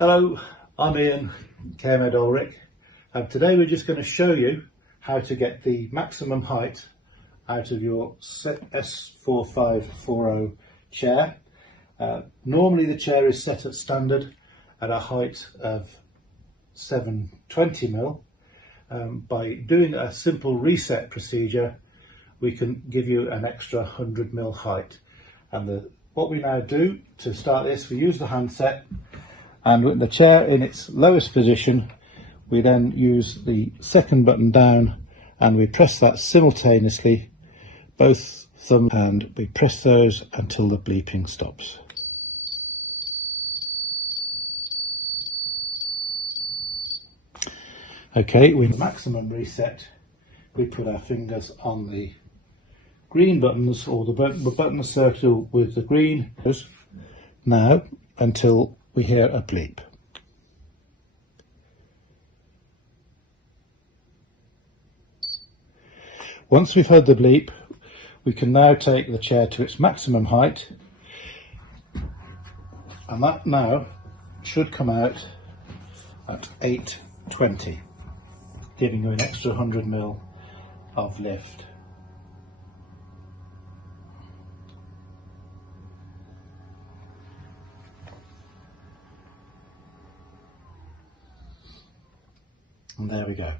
Hello, I'm Ian, Caremed Ulrich, and today we're just going to show you how to get the maximum height out of your S4540 chair. Normally the chair is set at standard at a height of 720mm. By doing a simple reset procedure, we can give you an extra 100mm height. And what we now do to start this, we use the handset, and with the chair in its lowest position, we then use the second button down and we press that simultaneously, both thumb, and we press those until the bleeping stops. Okay, with the maximum reset, we put our fingers on the green buttons, or the button circle with the green, now until we hear a bleep. Once we've heard the bleep, we can now take the chair to its maximum height, and that now should come out at 820, giving you an extra 100mm of lift. And there we go.